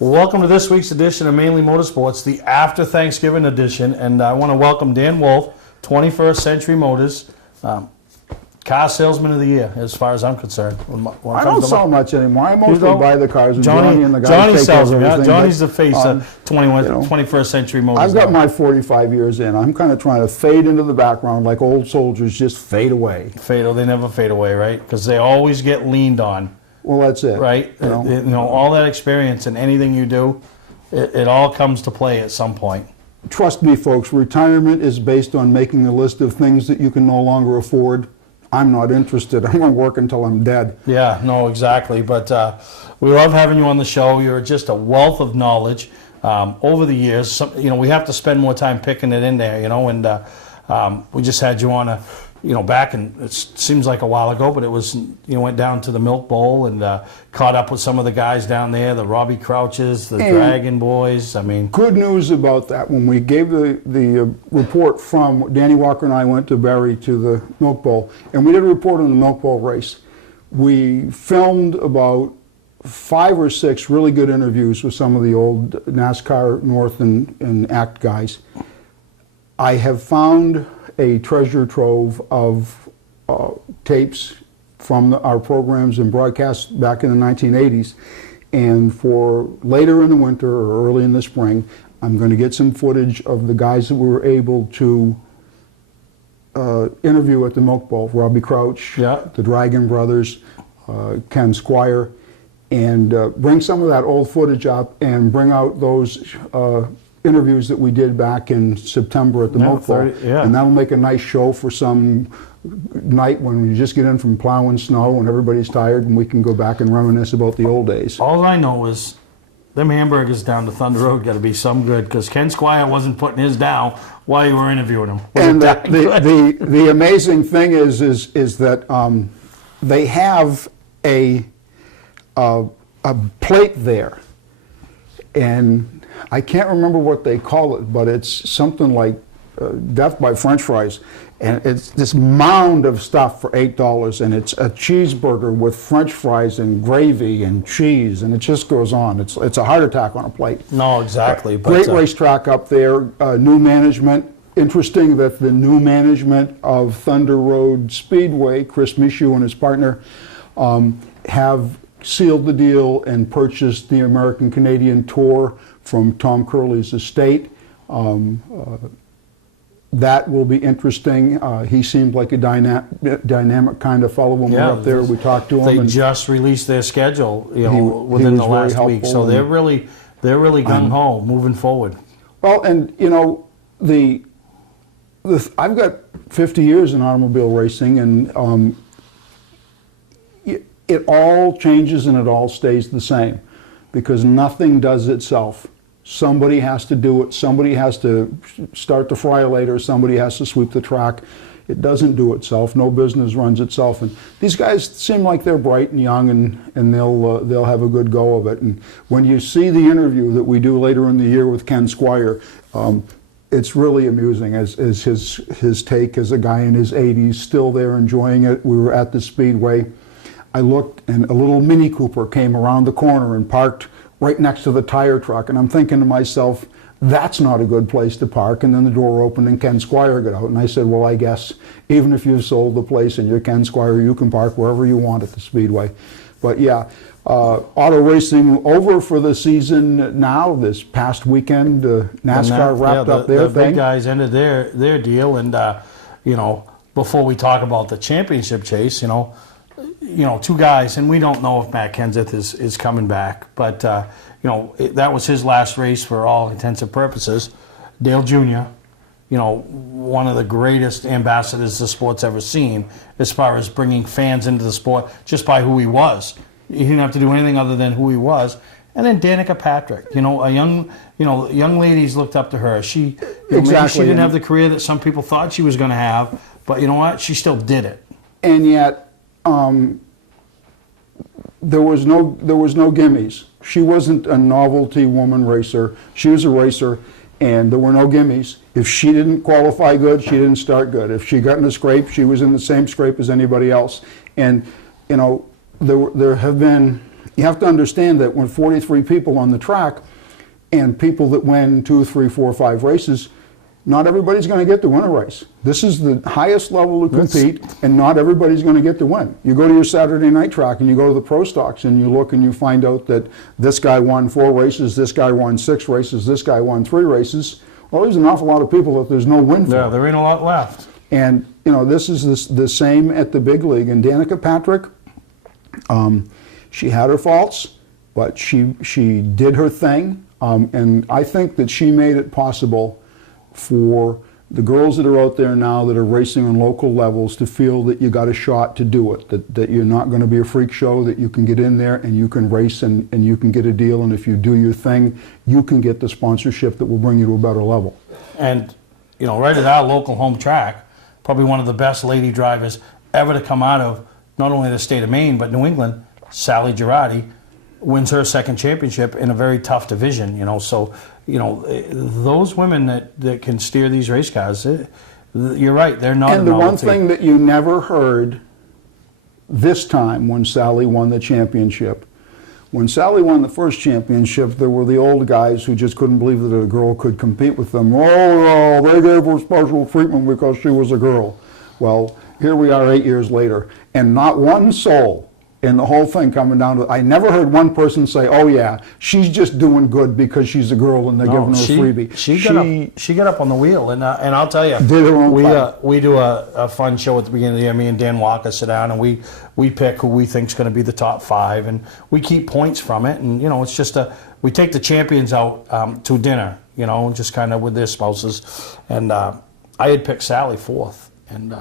Well, welcome to this week's edition of Mainly Motorsports, the after Thanksgiving edition, and I want to welcome Dan Wolf, 21st Century Motors, car salesman of the year, as far as I'm concerned. I don't sell much anymore. I mostly buy the cars, and Johnny and the guys Johnny take sells care them. of everything. Johnny's the face of 21st Century Motors. I've got my 45 years in. I'm kind of trying to fade into the background like old soldiers, just fade away. They never fade away, right? Because they always get leaned on. Well, that's it. Right? You know, all that experience and anything you do, it all comes to play at some point. Trust me, folks, retirement is based on making a list of things that you can no longer afford. I'm not interested. I'm going to work until I'm dead. Yeah, no, exactly. But we love having you on the show. You're just a wealth of knowledge over the years. We have to spend more time picking it in there, and we just had you on back in, it seems like a while ago, but it was, went down to the Milk Bowl and caught up with some of the guys down there, the Robbie Crouches, the Dragon Boys. I mean, good news about that. When we gave the report from Danny Walker and I went to Barrie to the Milk Bowl, and we did a report on the Milk Bowl race. We filmed about 5 or 6 really good interviews with some of the old NASCAR North and ACT guys. I have found a treasure trove of tapes from our programs and broadcasts back in the 1980s. And for later in the winter or early in the spring, I'm going to get some footage of the guys that we were able to interview at the Milk Bowl. Robbie Crouch, the Dragon Brothers, Ken Squire, and bring some of that old footage up and bring out those interviews that we did back in September at the Milk Bowl. And that'll make a nice show for some night when we just get in from plowing snow and everybody's tired and we can go back and reminisce about the old days. All I know is them hamburgers down to Thunder Road got to be some good, because Ken Squire wasn't putting his down while you were interviewing him. And the amazing thing is that they have a plate there, and I can't remember what they call it, but it's something like death by French fries. And it's this mound of stuff for $8, and it's a cheeseburger with French fries and gravy and cheese, and it just goes on. It's a heart attack on a plate. No, exactly. Great racetrack up there, new management. Interesting that the new management of Thunder Road Speedway, Chris Michaud and his partner, have sealed the deal and purchased the American Canadian Tour from Tom Curley's estate. That will be interesting. He seemed like a dynamic kind of fellow when we were up there. We talked to him. They just released their schedule, within the last week, so they're really gung ho moving forward. Well, and I've got 50 years in automobile racing, and it all changes and it all stays the same, because nothing does itself. Somebody has to do it. Somebody has to start the fry later. Somebody has to sweep the track. It doesn't do itself. No business runs itself. And these guys seem like they're bright and young, and they'll have a good go of it. And when you see the interview that we do later in the year with Ken Squire, it's really amusing as his take as a guy in his 80s, still there enjoying it. We were at the Speedway. I looked, and a little Mini Cooper came around the corner and parked right next to the tire truck, and I'm thinking to myself, that's not a good place to park. And then the door opened and Ken Squire got out, and I said, well, I guess even if you've sold the place and you're Ken Squire, you can park wherever you want at the Speedway. But yeah, auto racing over for the season now. This past weekend, NASCAR wrapped up their thing. The big guys ended their deal, and before we talk about the championship chase, 2 guys, and we don't know if Matt Kenseth is coming back, but that was his last race for all intents and purposes. Dale Jr., one of the greatest ambassadors the sport's ever seen, as far as bringing fans into the sport just by who he was. He didn't have to do anything other than who he was. And then Danica Patrick, a young ladies looked up to her. She maybe she didn't have the career that some people thought she was going to have, but you know what? She still did it. And yet, there was no gimmies. She wasn't a novelty woman racer. She was a racer, and there were no gimmies. If she didn't qualify good, she didn't start good. If she got in a scrape, she was in the same scrape as anybody else. And there have been You have to understand that when 43 people on the track and people that win 2, 3, 4, 5 races, not everybody's going to get to win a race. This is the highest level to compete, and not everybody's going to get to win. You go to your Saturday night track and you go to the pro stocks and you look and you find out that this guy won 4 races, this guy won 6 races, this guy won 3 races. Well, there's an awful lot of people that there's no win for. Yeah, there ain't a lot left. And, you know, this is the same at the big league. And Danica Patrick, she had her faults, but she did her thing. And I think that she made it possible for the girls that are out there now that are racing on local levels to feel that you got a shot to do it, that you're not going to be a freak show, that you can get in there and you can race and you can get a deal, and if you do your thing, you can get the sponsorship that will bring you to a better level. And, you know, right at our local home track, probably one of the best lady drivers ever to come out of not only the state of Maine, but New England, Sally Girardi, wins her 2nd championship in a very tough division, you know. So, you know, those women that can steer these race cars, you're right, they're not And the one thing that you never heard this time when Sally won the championship, when Sally won the first championship, there were the old guys who just couldn't believe that a girl could compete with them. Oh, they gave her special treatment because she was a girl. Well, here we are 8 years later, and not one soul in the whole thing coming down to, I never heard one person say, oh yeah, she's just doing good because she's a girl and they're giving her a freebie. She got up on the wheel, and I'll tell you, did her own thing. We do a fun show at the beginning of the year. Me and Dan Walker sit down and we pick who we think's going to be the top 5, and we keep points from it. And, you know, it's just we take the champions out to dinner, you know, just kind of with their spouses. And I had picked Sally 4th, and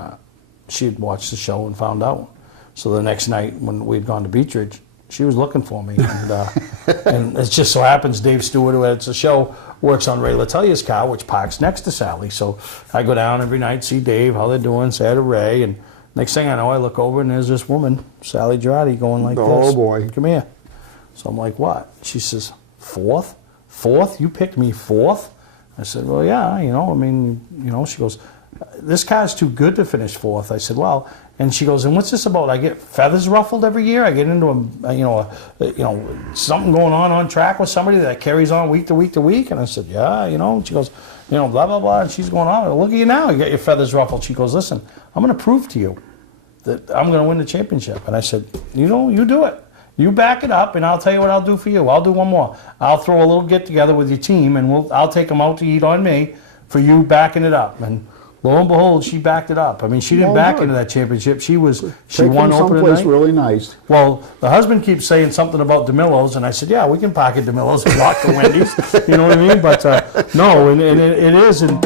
she had watched the show and found out. So the next night when we'd gone to Beechridge, she was looking for me. And it just so happens Dave Stewart, who heads the show, works on Ray Latelia's car, which parks next to Sally. So I go down every night, see Dave, how they're doing, say hi to Ray. And next thing I know, I look over and there's this woman, Sally Girardi, going like this. Oh, boy. Come here. So I'm like, what? She says, 4th? 4th? You picked me 4th? I said, well, yeah, you know, I mean, you know. She goes, this car's too good to finish 4th. I said, well, and she goes, and what's this about? I get feathers ruffled every year. I get into something going on track with somebody that carries on week to week to week. And I said, yeah, you know. And she goes, you know, blah, blah, blah. And she's going on. Look at you now. You got your feathers ruffled. She goes, listen, I'm going to prove to you that I'm going to win the championship. And I said, you know, you do it. You back it up, and I'll tell you what I'll do for you. I'll do one more. I'll throw a little get together with your team, and I'll take them out to eat on me for you backing it up. And lo and behold, she backed it up. I mean, she didn't back into that championship. She won opening night. Really nice. Well, the husband keeps saying something about DeMillo's, and I said, yeah, we can park at DeMillo's and walk to Wendy's. You know what I mean? But no, and it is. And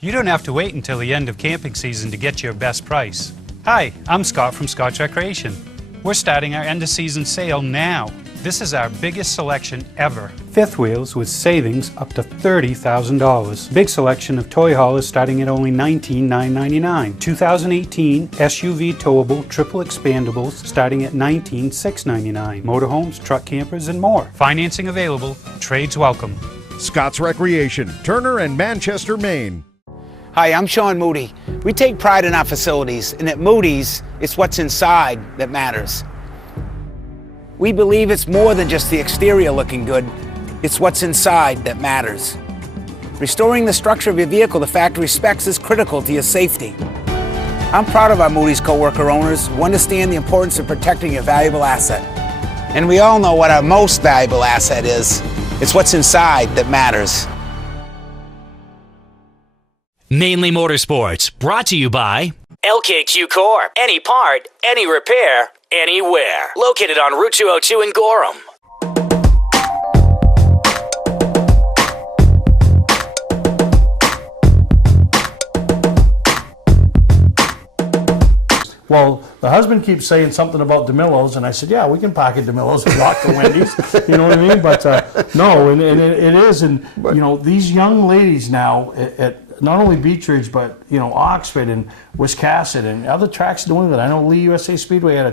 you don't have to wait until the end of camping season to get your best price. Hi, I'm Scott from Scott's Recreation. We're starting our end of season sale now. This is our biggest selection ever. Fifth wheels with savings up to $30,000. Big selection of toy haulers starting at only $19,999. 2018 SUV towable triple expandables starting at $19,699. Motorhomes, truck campers, and more. Financing available. Trades welcome. Scott's Recreation, Turner and Manchester, Maine. Hi, I'm Sean Moody. We take pride in our facilities, and at Moody's, it's what's inside that matters. We believe it's more than just the exterior looking good, it's what's inside that matters. Restoring the structure of your vehicle to factory specs is critical to your safety. I'm proud of our Moody's coworker owners who understand the importance of protecting your valuable asset. And we all know what our most valuable asset is. It's what's inside that matters. Mainely Motorsports, brought to you by LKQ Corp. Any part, any repair, anywhere. Located on Route 202 in Gorham. well, the husband keeps saying something about DeMillo's, and I said, yeah, we can park at DeMillo's and walk to Wendy's. You know what I mean? But no, and it is. And, you know, these young ladies now at not only Beechridge, but, you know, Oxford and Wiscasset and other tracks doing it. I know Lee USA Speedway had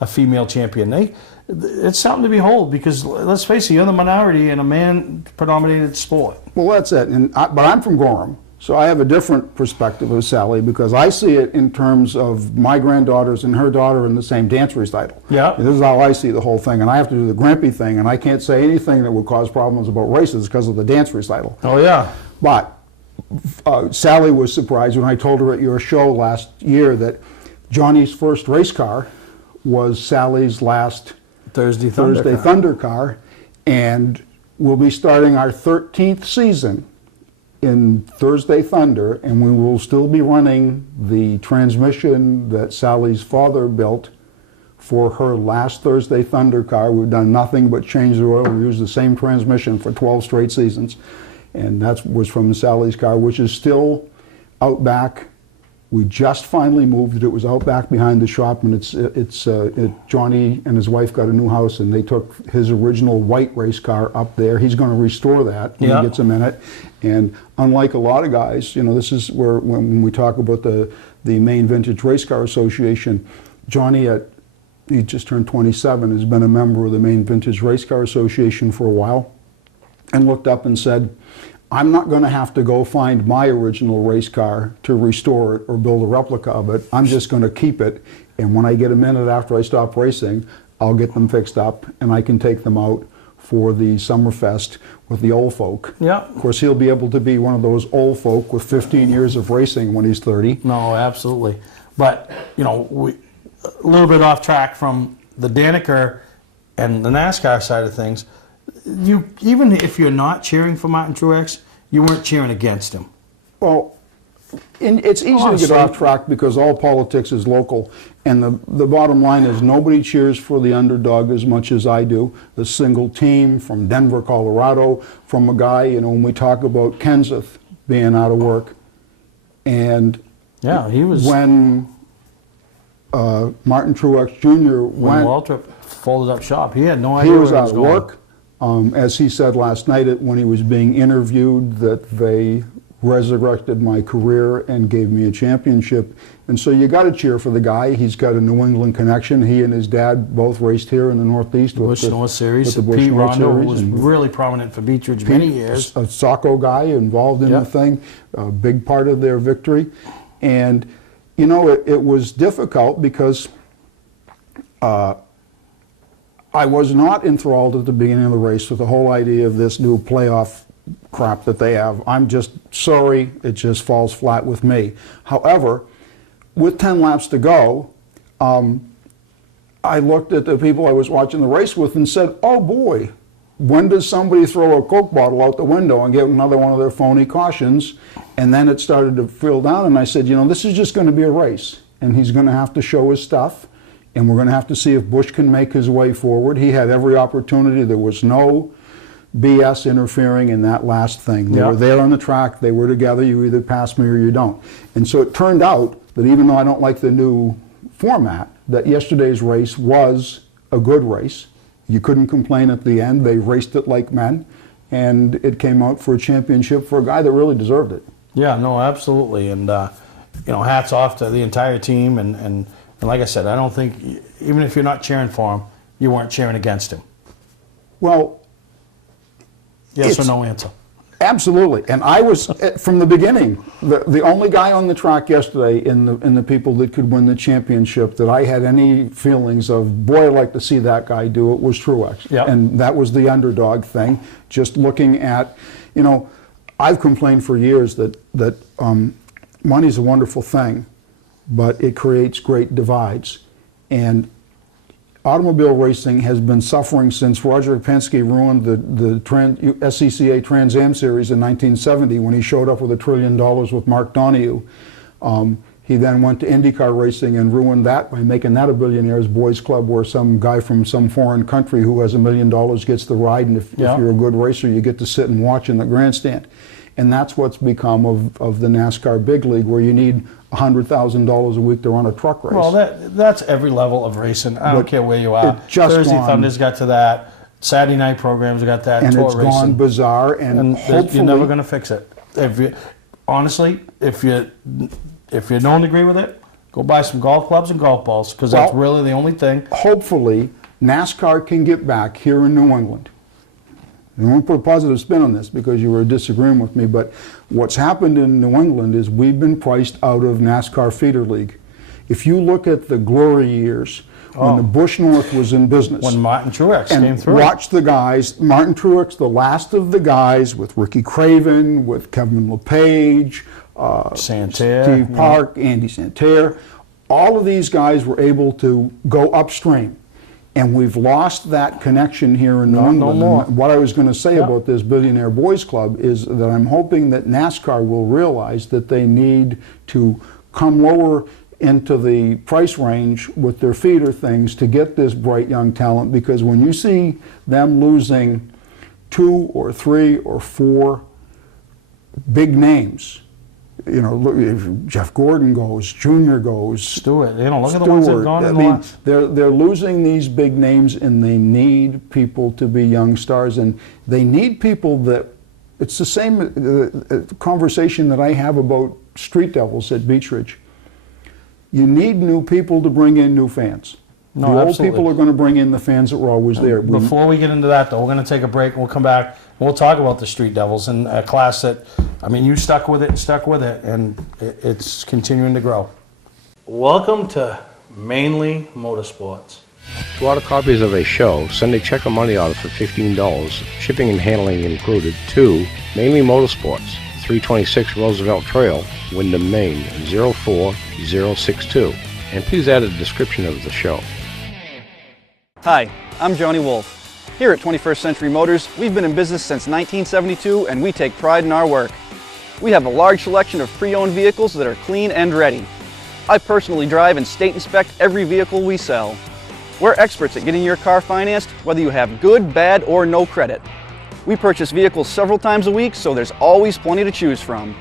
a female champion. it's something to behold because let's face it, you're the minority in a man-predominated sport. Well, that's it. But I'm from Gorham, so I have a different perspective of Sally because I see it in terms of my granddaughters and her daughter in the same dance recital. Yeah. And this is how I see the whole thing, and I have to do the Grampy thing, and I can't say anything that would cause problems about races because of the dance recital. Oh, yeah. But Sally was surprised when I told her at your show last year that Johnny's first race car was Sally's last Thursday Thunder car, and we'll be starting our 13th season in Thursday Thunder, and we will still be running the transmission that Sally's father built for her last Thursday Thunder car. We've done nothing but change the oil. We used the same transmission for 12 straight seasons, and that was from Sally's car, which is still out back. We just finally moved it. It was out back behind the shop, and Johnny and his wife got a new house, and they took his original white race car up there. He's going to restore that when he gets a minute. And unlike a lot of guys, this is where when we talk about the Maine Vintage Race Car Association, Johnny he just turned 27, has been a member of the Maine Vintage Race Car Association for a while, and looked up and said, I'm not going to have to go find my original race car to restore it or build a replica of it. I'm just going to keep it, and when I get a minute after I stop racing, I'll get them fixed up, and I can take them out for the Summerfest with the old folk. Yeah. Of course, he'll be able to be one of those old folk with 15 years of racing when he's 30. No, absolutely. But, a little bit off track from the Daniker and the NASCAR side of things, even if you're not cheering for Martin Truex, you weren't cheering against him. Well, it's easy to get off track because all politics is local, and the bottom line is nobody cheers for the underdog as much as I do. The single team from Denver, Colorado, from a guy, when we talk about Kenseth being out of work, and he was when Martin Truex Jr. when Waltrip folded up shop. He had no idea he was where out he of was going. work. As he said last night when he was being interviewed, that they resurrected my career and gave me a championship. And so you got to cheer for the guy. He's got a New England connection. He and his dad both raced here in the Northeast with Busch the North Series. with the Busch Pete North Rondo Series, was and really prominent for Beechridge many years. a Sacco guy involved in the thing, a big part of their victory. And it was difficult because I was not enthralled at the beginning of the race with the whole idea of this new playoff crap that they have. I'm just sorry, it just falls flat with me. However, with 10 laps to go, I looked at the people I was watching the race with and said, oh boy, when does somebody throw a Coke bottle out the window and get another one of their phony cautions? And then it started to feel down, and I said, this is just going to be a race, and he's going to have to show his stuff. And we're going to have to see if Busch can make his way forward. He had every opportunity. There was no BS interfering in that last thing. They were there on the track. They were together. You either pass me or you don't. And so it turned out that even though I don't like the new format, that yesterday's race was a good race. You couldn't complain at the end. They raced it like men, and it came out for a championship for a guy that really deserved it. Yeah, no, absolutely. And, hats off to the entire team. And like I said, I don't think, even if you're not cheering for him, you weren't cheering against him. Well, yes or no answer. Absolutely. And I was, from the beginning, the only guy on the track yesterday in the people that could win the championship that I had any feelings of, boy, I'd like to see that guy do it, was Truex. Yep. And that was the underdog thing. Just looking at, I've complained for years that money's a wonderful thing, but it creates great divides. And automobile racing has been suffering since Roger Penske ruined the SCCA Trans Am Series in 1970 when he showed up with $1 trillion with Mark Donohue. He then went to IndyCar racing and ruined that by making that a billionaire's boys club where some guy from some foreign country who has $1 million gets the ride, and if you're a good racer, you get to sit and watch in the grandstand. And that's what's become of the NASCAR Big League, where you need $100,000 a week to run a truck race. Well, that's every level of racing. I don't care where you are. Thursday Thunder's got to that. Saturday night programs got that. And tour it's racing. gone bizarre. And hopefully, you're never going to fix it. Honestly, if you don't agree with it, go buy some golf clubs and golf balls, because that's really the only thing. Hopefully, NASCAR can get back here in New England. I don't want to put a positive spin on this because you were disagreeing with me, but what's happened in New England is we've been priced out of NASCAR feeder league. If you look at the glory years, when the Busch North was in business. When Martin Truex came And through. watch the guys, Martin Truex, the last of the guys, with Ricky Craven, with Kevin LePage, Santerre, Steve Park, Andy Santerre. All of these guys were able to go upstream. And we've lost that connection here in New England. No more. And what I was going to say about this Billionaire Boys Club is that I'm hoping that NASCAR will realize that they need to come lower into the price range with their feeder things to get this bright young talent, because when you see them losing 2 or 3 or 4 big names, you know, look, if Jeff Gordon goes, Junior goes, Stewart, you know, look at the ones that have gone in the last. they're losing these big names, and they need people to be young stars, and they need people that, it's the same conversation that I have about Street Devils at Beech Ridge. You need new people to bring in new fans. No, the old absolutely. people are going to bring in the fans that were always there. Before we get into that, though, we're going to take a break. We'll come back. We'll talk about the Street Devils and a class that, I mean, you stuck with it, and it's continuing to grow. Welcome to Mainely Motorsports. To order copies of a show, send a check or money order for $15, shipping and handling included, to Mainely Motorsports, 326 Roosevelt Trail, Windham, Maine, 04062. And please add a description of the show. Hi, I'm Johnny Wolf. Here at 21st Century Motors, we've been in business since 1972 and we take pride in our work. We have a large selection of pre-owned vehicles that are clean and ready. I personally drive and state inspect every vehicle we sell. We're experts at getting your car financed, whether you have good, bad, or no credit. We purchase vehicles several times a week, so there's always plenty to choose from.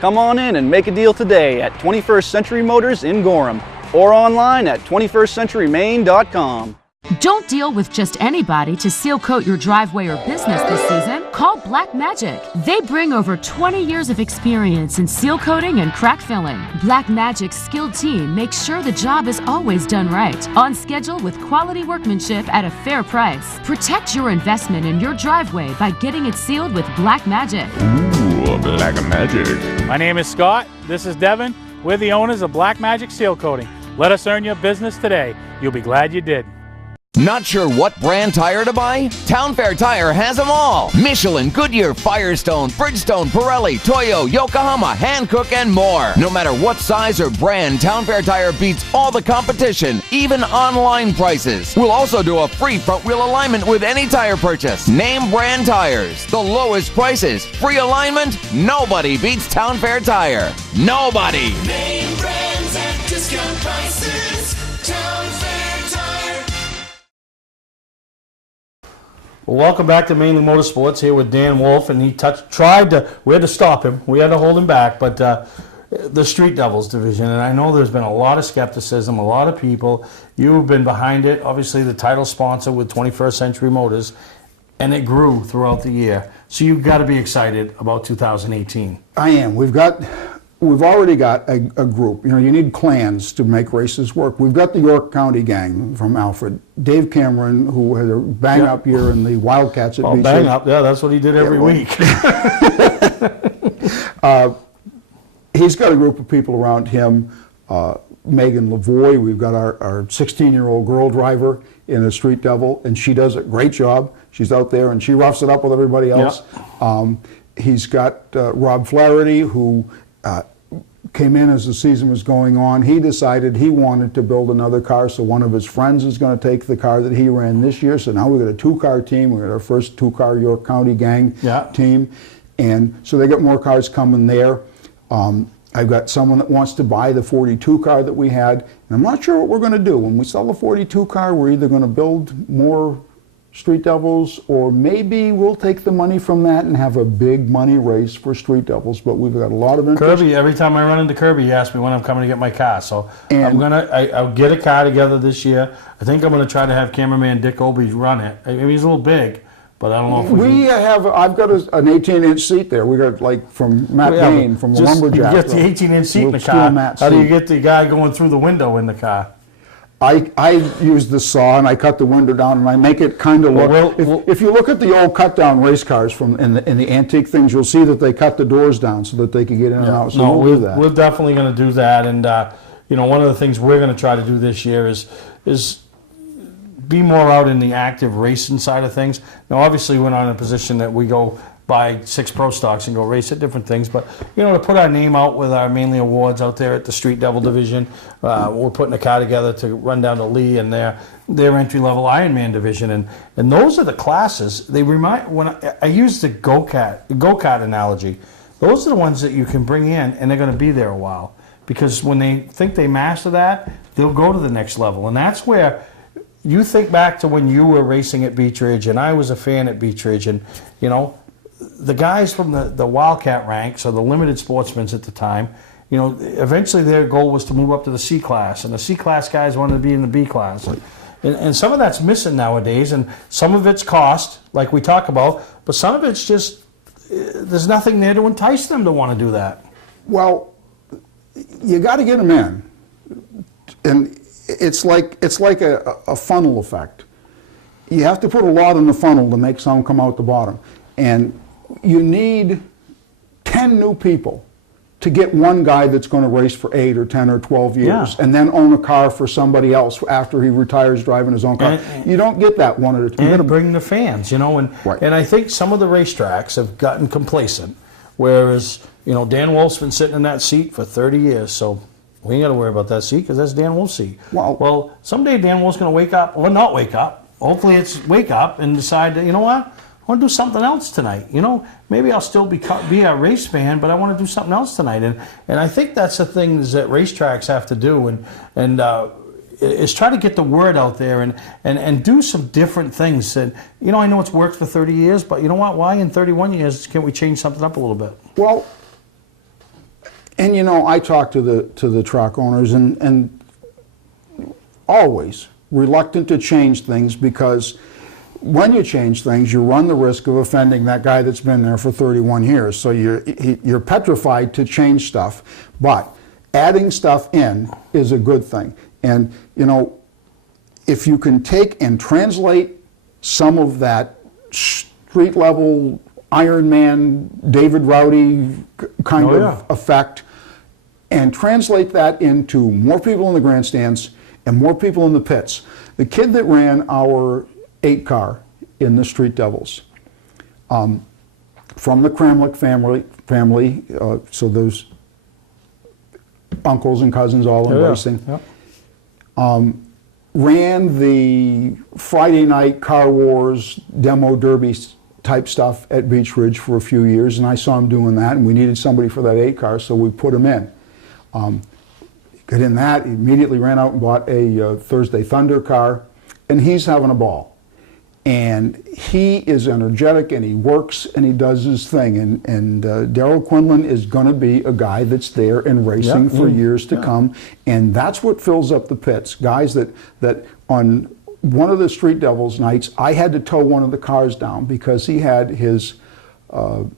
Come on in and make a deal today at 21st Century Motors in Gorham or online at 21stcenturymaine.com. Don't deal with just anybody to seal coat your driveway or business this season. Call Black Magic. They bring over 20 years of experience in seal coating and crack filling. Black Magic's skilled team makes sure the job is always done right, on schedule with quality workmanship at a fair price. Protect your investment in your driveway by getting it sealed with Black Magic. Ooh, Black Magic. My name is Scott. This is Devin. We're the owners of Black Magic Seal Coating. Let us earn your business today. You'll be glad you did. Not sure what brand tire to buy? Town Fair Tire has them all. Michelin, Goodyear, Firestone, Bridgestone, Pirelli, Toyo, Yokohama, Hankook, and more. No matter what size or brand, Town Fair Tire beats all the competition, even online prices. We'll also do a free front wheel alignment with any tire purchase. Name brand tires, the lowest prices, free alignment. Nobody beats Town Fair Tire. Nobody. Name brands at discount prices. Town Fair Tire. Well, welcome back to Mainly Motorsports, here with Dan Wolf, and we had to stop him. We had to hold him back, but the Street Devils division, and I know there's been a lot of skepticism, a lot of people. You've been behind it, obviously the title sponsor with 21st Century Motors, and it grew throughout the year. So you've got to be excited about 2018. I am. We've already got a group. You know, you need clans to make races work. We've got the York County gang from Alfred. Dave Cameron, who had a bang-up year in the Wildcats at BC. Bang-up, yeah, that's what he did every week. He's got a group of people around him. Megan Lavoie, we've got our 16-year-old girl driver in a Street Devil, and she does a great job. She's out there, and she roughs it up with everybody else. Yeah. He's got Rob Flaherty, who came in as the season was going on. He decided he wanted to build another car, so one of his friends is going to take the car that he ran this year. So now we've got a 2-car team. We've got our first 2-car York County gang team. And so they got more cars coming there. I've got someone that wants to buy the 42 car that we had. And I'm not sure what we're going to do. When we sell the 42 car, we're either going to build more Street Devils, or maybe we'll take the money from that and have a big money race for Street Devils. But we've got a lot of interest. Kirby, every time I run into Kirby, he asks me when I'm coming to get my car. So I'll get a car together this year. I think I'm gonna try to have cameraman Dick Obie run it. I mean, he's a little big, but I don't know if I've got an 18-inch seat there. We got, like, from Matt Bain, from the Lumberjack. You get the 18-inch seat in the car. How do you get the guy going through the window in the car? I use the saw and I cut the window down and I make it kind of look. If you look at the old cut down race cars from in the antique things, you'll see that they cut the doors down so that they could get in and out. So no, we'll do that. We're definitely going to do that, and you know, one of the things we're going to try to do this year is be more out in the active racing side of things. Now, obviously, we're not in a position that we go buy 6 pro stocks and go race at different things, but you know, to put our name out with our Mainly awards out there at the Street Devil division, we're putting a car together to run down to Lee and their entry-level Ironman division, and those are the classes. They remind, when I use the go-kart analogy, those are the ones that you can bring in and they're going to be there a while, because when they think they master that, they'll go to the next level. And that's where you think back to when you were racing at Beech Ridge and I was a fan at Beech Ridge, and you know, the guys from the Wildcat ranks, or the limited sportsmen at the time, you know, eventually their goal was to move up to the C class, and the C class guys wanted to be in the B class. And some of that's missing nowadays, and some of it's cost, like we talk about, but some of it's just, there's nothing there to entice them to want to do that. Well, you got to get them in, and it's like a funnel effect. You have to put a lot in the funnel to make some come out the bottom, and you need 10 new people to get one guy that's going to race for 8 or 10 or 12 years, and then own a car for somebody else after he retires driving his own car. You don't get that one at a time. And bring the fans, you know, and I think some of the racetracks have gotten complacent, whereas, you know, Dan Wolf's been sitting in that seat for 30 years, so we ain't got to worry about that seat because that's Dan Wolf's seat. Well, someday Dan Wolf's going to wake up, or not wake up, hopefully it's wake up and decide that, you know what, I want to do something else tonight. You know, maybe I'll still be a race fan, but I want to do something else tonight. And I think that's the things that racetracks have to do, and is try to get the word out there and do some different things. And you know, I know it's worked for 30 years, but you know what? Why in 31 years can't we change something up a little bit? Well, and you know, I talk to the truck owners and always reluctant to change things, because when you change things, you run the risk of offending that guy that's been there for 31 years. So you're petrified to change stuff. But adding stuff in is a good thing. And, you know, if you can take and translate some of that street level Ironman, David Rowdy kind of effect, and translate that into more people in the grandstands and more people in the pits. The kid that ran our 8 car in the Street Devils, from the Kramlich family, so those uncles and cousins all in racing, ran the Friday night Car Wars demo derby type stuff at Beech Ridge for a few years, and I saw him doing that, and we needed somebody for that 8 car, so we put him in. Got in that, he immediately ran out and bought a Thursday Thunder car, and he's having a ball. And he is energetic, and he works, and he does his thing. And Darrell Quinlan is going to be a guy that's there and racing for years to come. And that's what fills up the pits. Guys that on one of the Street Devils nights, I had to tow one of the cars down because he had his 2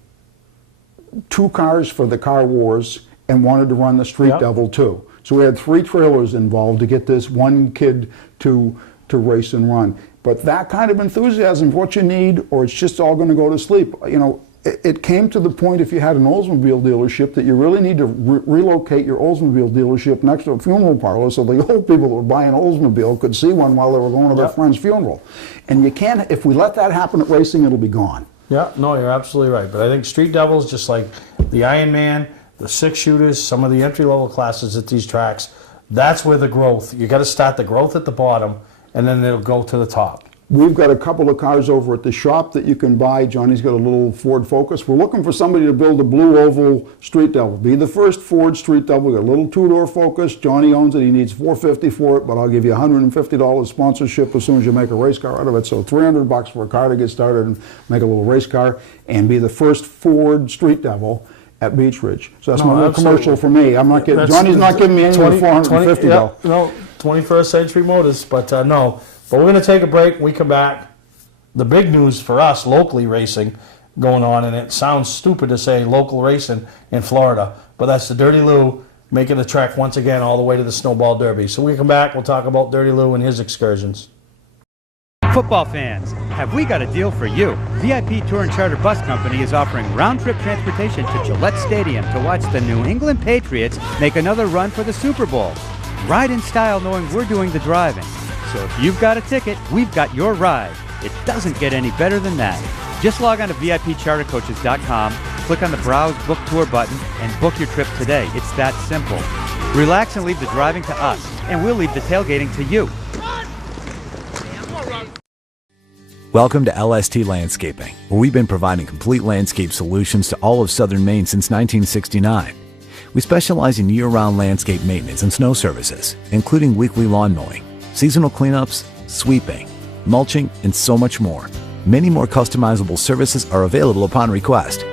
cars for the Car Wars and wanted to run the Street Devil too. So we had 3 trailers involved to get this one kid to race and run. But that kind of enthusiasm is what you need, or it's just all going to go to sleep. You know, it came to the point, if you had an Oldsmobile dealership, that you really need to relocate your Oldsmobile dealership next to a funeral parlor so the old people that were buying an Oldsmobile could see one while they were going to their friend's funeral. And you can't, if we let that happen at racing, it'll be gone. Yeah, no, you're absolutely right. But I think Street Devils, just like the Ironman, the 6 shooters, some of the entry-level classes at these tracks, that's where the growth, you got to start the growth at the bottom, and then it'll go to the top. We've got a couple of cars over at the shop that you can buy. Johnny's got a little Ford Focus. We're looking for somebody to build a blue oval Street Devil. Be the first Ford Street Devil. We've got a little 2-door Focus. Johnny owns it. He needs $450 for it, but I'll give you $150 sponsorship as soon as you make a race car out of it. So $300 for a car to get started and make a little race car, and be the first Ford Street Devil at Beech Ridge. So that's my little commercial for me. I'm not getting, Johnny's not giving me any of the $450 though. No, 21st Century Motors, but no. But we're going to take a break. When we come back, the big news for us, locally racing going on, and it sounds stupid to say local racing in Florida, but that's the Dirty Lou making the trek once again all the way to the Snowball Derby. So we come back, we'll talk about Dirty Lou and his excursions. Football fans, have we got a deal for you? VIP Tour and Charter Bus Company is offering round-trip transportation to Gillette Stadium to watch the New England Patriots make another run for the Super Bowl. Ride in style knowing we're doing the driving. So if you've got a ticket, we've got your ride. It doesn't get any better than that. Just log on to VIPChartercoaches.com, click on the Browse Book Tour button, and book your trip today. It's that simple. Relax and leave the driving to us, and we'll leave the tailgating to you. Welcome to LST Landscaping, where we've been providing complete landscape solutions to all of southern Maine since 1969. We specialize in year-round landscape maintenance and snow services, including weekly lawn mowing, seasonal cleanups, sweeping, mulching, and so much more. Many more customizable services are available upon request.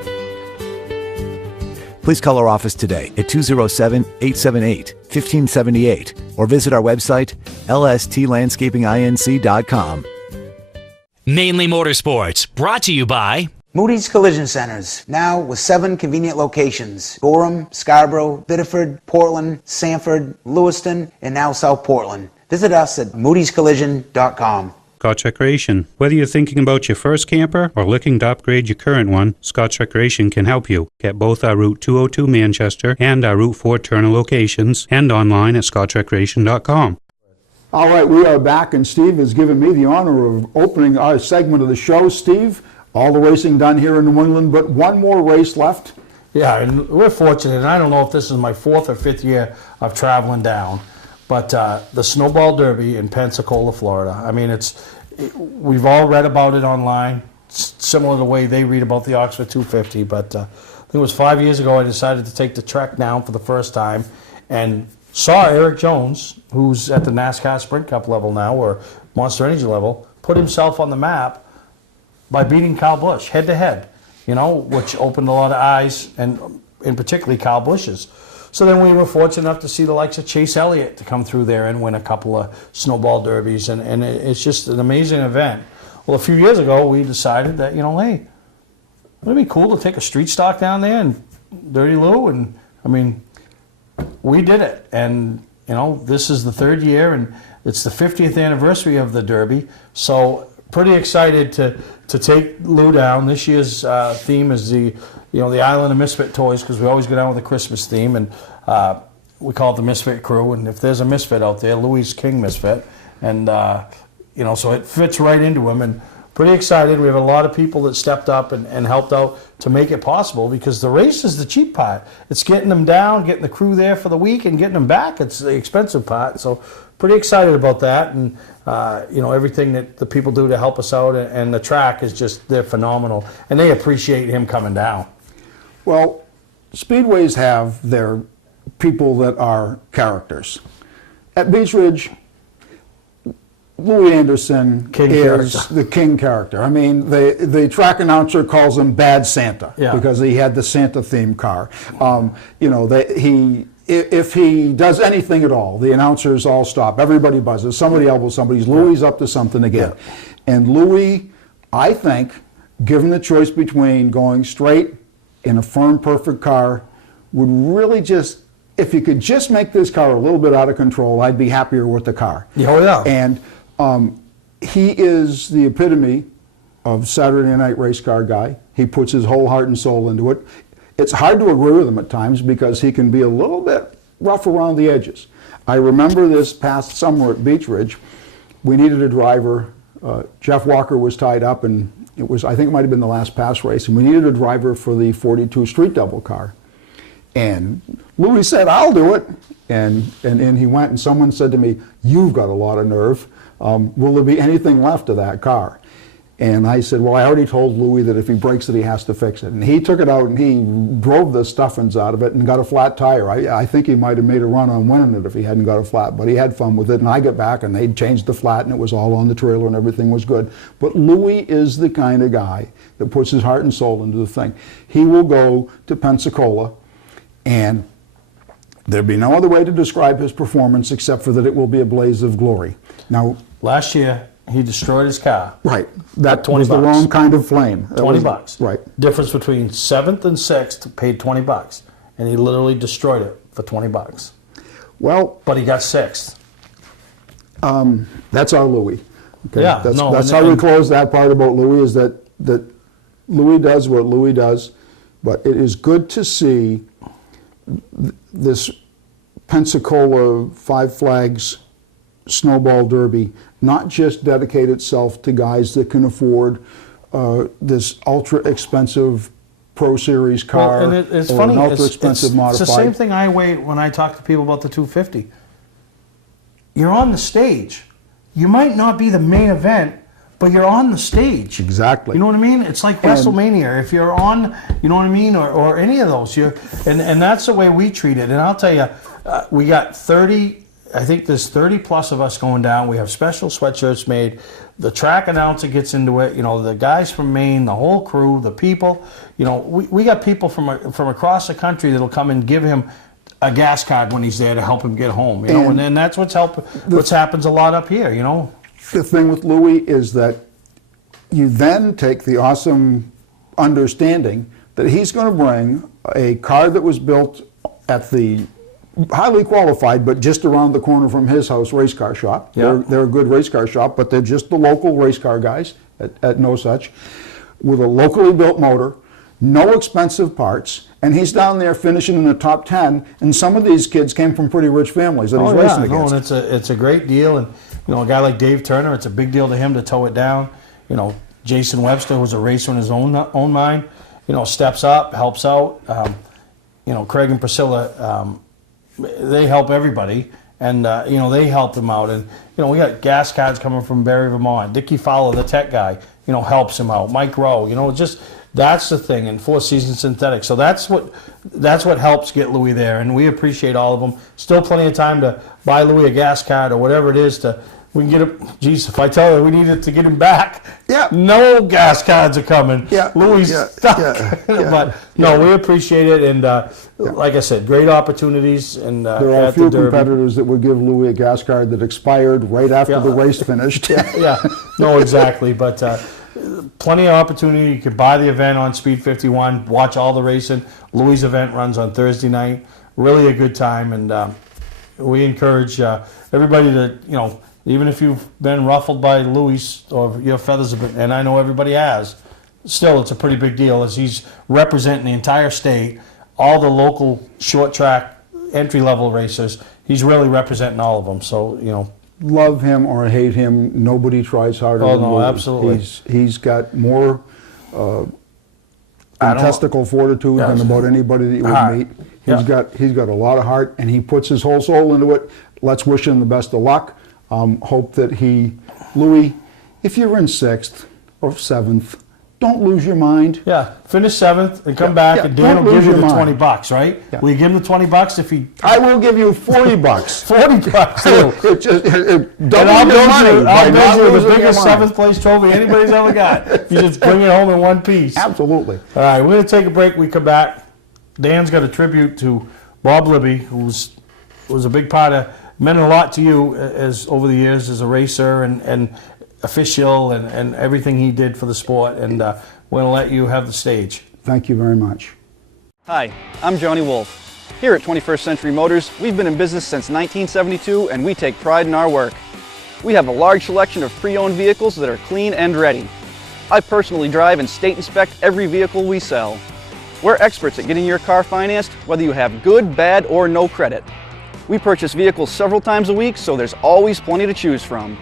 Please call our office today at 207-878-1578 or visit our website, lstlandscapinginc.com. Mainly Motorsports, brought to you by Moody's Collision Centers, now with 7 convenient locations: Gorham, Scarborough, Biddeford, Portland, Sanford, Lewiston, and now South Portland. Visit us at moodyscollision.com. Scotch Recreation. Whether you're thinking about your first camper or looking to upgrade your current one, Scotch Recreation can help you. Get both our Route 202 Manchester and our Route 4 Turner locations, and online at scotchrecreation.com. All right, we are back, and Steve has given me the honor of opening our segment of the show. Steve, all the racing done here in New England, but one more race left. Yeah, and we're fortunate, and I don't know if this is my 4th or 5th year of traveling down, but the Snowball Derby in Pensacola, Florida. I mean, we've all read about it online, similar to the way they read about the Oxford 250, but I think it was 5 years ago I decided to take the trek down for the first time and saw Eric Jones, who's at the NASCAR Sprint Cup level now, or Monster Energy level, put himself on the map by beating Kyle Busch head-to-head, which opened a lot of eyes, and in particularly Kyle Busch's. So then we were fortunate enough to see the likes of Chase Elliott to come through there and win a couple of Snowball Derbies, and it's just an amazing event. Well, a few years ago, we decided that, hey, wouldn't it be cool to take a street stock down there and Dirty Lou, and, we did it, and this is the 3rd year, and it's the 50th anniversary of the Derby. So pretty excited to take Lou down. This year's theme is the Island of Misfit Toys, because we always go down with a Christmas theme, and we call it the Misfit Crew. And if there's a misfit out there, Louis King Misfit, and so it fits right into him. And pretty excited. We have a lot of people that stepped up and helped out to make it possible, because the race is the cheap part. It's getting them down, getting the crew there for the week, and getting them back. It's the expensive part. So pretty excited about that, and everything that the people do to help us out, and the track is they're phenomenal, and they appreciate him coming down. Well, speedways have their people that are characters. At Beach Ridge, Louis Anderson is the king character. I mean, the track announcer calls him Bad Santa because he had the Santa-themed car. If he does anything at all, the announcers all stop. Everybody buzzes. Somebody elbows somebody. Louis up to something again. Yeah. And Louis, I think, given the choice between going straight in a firm, perfect car, would really if you could just make this car a little bit out of control, I'd be happier with the car. Oh, yeah. And he is the epitome of Saturday night race car guy. He puts his whole heart and soul into it. It's hard to agree with him at times because he can be a little bit rough around the edges. I remember this past summer at Beach Ridge, we needed a driver. Jeff Walker was tied up, and I think it might have been the last pass race, and we needed a driver for the 42 Street Double car. And Louis said, I'll do it. And he went, and someone said to me, you've got a lot of nerve. Will there be anything left of that car? And I said, well, I already told Louis that if he breaks it, he has to fix it. And he took it out and he drove the stuffings out of it and got a flat tire. I think he might have made a run on winning it if he hadn't got a flat, but he had fun with it. And I got back and they'd changed the flat and it was all on the trailer and everything was good. But Louis is the kind of guy that puts his heart and soul into the thing. He will go to Pensacola, and there'd be no other way to describe his performance except for that it will be a blaze of glory. Now, last year, he destroyed his car. Right. That was the wrong kind of flame. $20. Right. Difference between 7th and 6th, paid $20. and he literally destroyed it for $20. Well, but he got 6th. That's our Louis. Okay? Yeah, that's how we close that part about Louis, is that Louis does what Louis does, but it is good to see this Pensacola Five Flags Snowball Derby not just dedicate itself to guys that can afford this ultra expensive Pro Series car, and it's or funny, an ultra expensive modified. It's the same thing I weigh when I talk to people about the 250. You're on the stage. You might not be the main event, but you're on the stage. Exactly. You know what I mean? It's like WrestleMania. If you're on, you know what I mean, or any of those, and that's the way we treat it. And I'll tell you, we got 30. I think there's 30 plus of us going down. We have special sweatshirts made. The track announcer gets into it. You know, the guys from Maine, the whole crew, the people. You know, we got people from across the country that'll come and give him a gas card when he's there to help him get home. You know, and then that's what's happens a lot up here. You know. The thing with Louis is that you then take the awesome understanding that he's going to bring a car that was built at the highly qualified, but just around the corner from his house, race car shop. Yeah. They're a good race car shop, but they're just the local race car guys at No Such, with a locally built motor, no expensive parts, and he's down there finishing in the top 10, and some of these kids came from pretty rich families that he's racing against. And it's a great deal, and you know, a guy like Dave Turner, it's a big deal to him to tow it down. You know, Jason Webster, who's a racer in his own mind, you know, steps up, helps out. You know, Craig and Priscilla, they help everybody, and you know, they help them out. And you know, we got gas cards coming from Barry, Vermont. Dickie Fowler, the tech guy, you know, helps him out. Mike Rowe, you know, just that's the thing. And Four Seasons Synthetic. So that's what helps get Louis there, and we appreciate all of them. Still plenty of time to buy Louis a gas card or whatever it is we can get him. Geez, if I tell you we need it to get him back, no gas cards are coming. Louis stuck. But no, we appreciate it, and like I said, great opportunities. And there are a few competitors that would give Louis a gas card that expired right after the race finished. No, exactly. But plenty of opportunity. You could buy the event on Speed 51, watch all the racing. Louis' event runs on Thursday night. Really a good time, and we encourage everybody to, you know, even if you've been ruffled by Louis or your feathers have been, and I know everybody has, still it's a pretty big deal as he's representing the entire state, all the local short track entry-level racers. He's really representing all of them. So, you know, love him or hate him, nobody tries harder than Louis. Absolutely. He's got more intestinal fortitude than about anybody that you would meet. He's got a lot of heart, and he puts his whole soul into it. Let's wish him the best of luck. Hope that Louis, if you're in 6th or 7th, don't lose your mind. Finish 7th and come back, and Dan will give you the $20, right? Will you give him the $20 if he? I will give you $40. $40. I'll bet you the biggest 7th place trophy anybody's ever got. You just bring it home in one piece. Absolutely. All right, we're going to take a break. We come back. Dan's got a tribute to Bob Libby, who was a big part of, meant a lot to you as over the years as a racer and official and everything he did for the sport. And we're going to let you have the stage. Thank you very much. Hi, I'm Johnny Wolf. Here at 21st Century Motors, we've been in business since 1972, and we take pride in our work. We have a large selection of pre-owned vehicles that are clean and ready. I personally drive and state inspect every vehicle we sell. We're experts at getting your car financed, whether you have good, bad, or no credit. We purchase vehicles several times a week, so there's always plenty to choose from.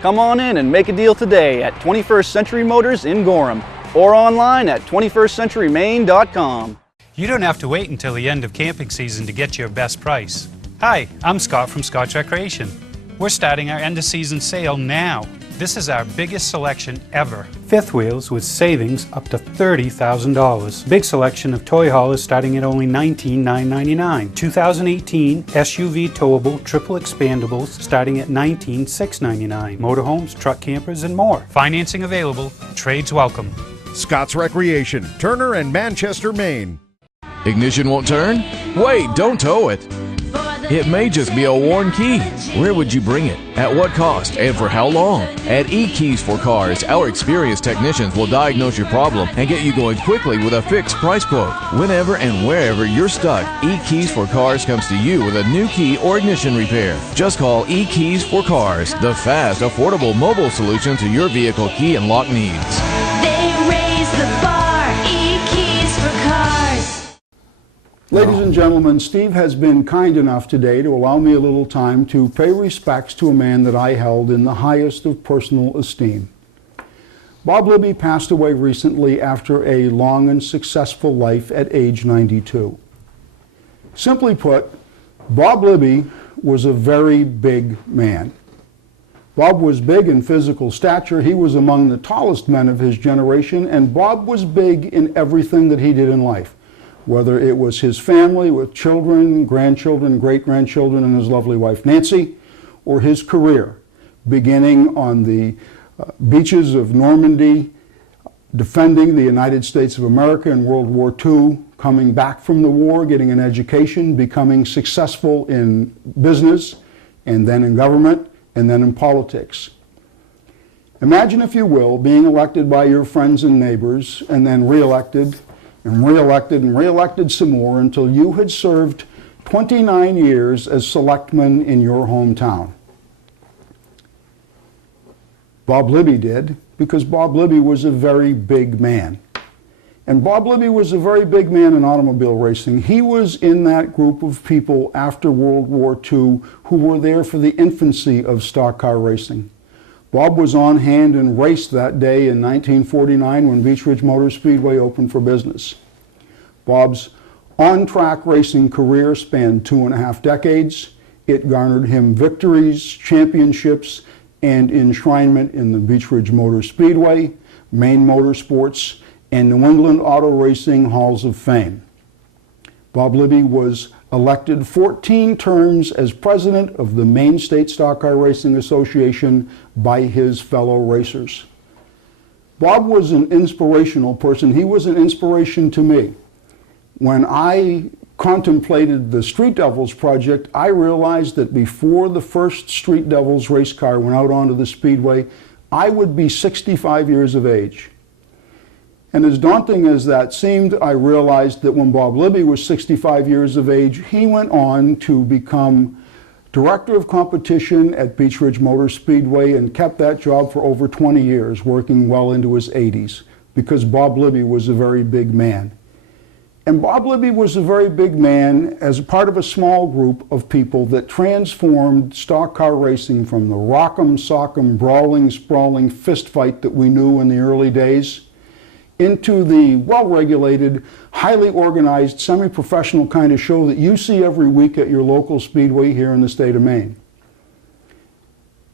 Come on in and make a deal today at 21st Century Motors in Gorham, or online at 21stcenturymaine.com. You don't have to wait until the end of camping season to get your best price. Hi, I'm Scott from Scotch Recreation. We're starting our end of season sale now. This is our biggest selection ever. Fifth wheels with savings up to $30,000. Big selection of toy haulers starting at only $19,999. 2018 SUV towable triple expandables starting at $19,699. Motorhomes, truck campers, and more. Financing available. Trades welcome. Scott's Recreation, Turner and Manchester, Maine. Ignition won't turn? Wait, don't tow it. For the It may just be a worn key. Where would you bring it? At what cost? And for how long? At E-Keys for Cars, our experienced technicians will diagnose your problem and get you going quickly with a fixed price quote. Whenever and wherever you're stuck, E-Keys for Cars comes to you with a new key or ignition repair. Just call E-Keys for Cars, the fast, affordable mobile solution to your vehicle key and lock needs. They raise the bar. E-Keys for Cars. Ladies and gentlemen, Steve has been kind enough today to allow me a little time to pay respects to a man that I held in the highest of personal esteem. Bob Libby passed away recently after a long and successful life at age 92. Simply put, Bob Libby was a very big man. Bob was big in physical stature. He was among the tallest men of his generation, and Bob was big in everything that he did in life, whether it was his family with children, grandchildren, great-grandchildren, and his lovely wife Nancy, or his career, beginning on the beaches of Normandy, defending the United States of America in World War II, coming back from the war, getting an education, becoming successful in business, and then in government, and then in politics. Imagine, if you will, being elected by your friends and neighbors, and then reelected, and reelected, and reelected some more until you had served 29 years as selectman in your hometown. Bob Libby did, because Bob Libby was a very big man. And Bob Libby was a very big man in automobile racing. He was in that group of people after World War II who were there for the infancy of stock car racing. Bob was on hand and raced that day in 1949 when Beech Ridge Motor Speedway opened for business. Bob's on-track racing career spanned 2.5 decades. It garnered him victories, championships, and enshrinement in the Beech Ridge Motor Speedway, Maine Motorsports, and New England Auto Racing Halls of Fame. Bob Libby was elected 14 terms as president of the Maine State Stock Car Racing Association by his fellow racers. Bob was an inspirational person. He was an inspiration to me. When I contemplated the Street Devils project, I realized that before the first Street Devils race car went out onto the speedway, I would be 65 years of age. And as daunting as that seemed, I realized that when Bob Libby was 65 years of age, he went on to become director of competition at Beech Ridge Motor Speedway and kept that job for over 20 years, working well into his 80s, because Bob Libby was a very big man. And Bob Libby was a very big man as a part of a small group of people that transformed stock car racing from the rock'em, sock'em, brawling, sprawling fist fight that we knew in the early days into the well-regulated, highly organized, semi-professional kind of show that you see every week at your local speedway here in the state of Maine.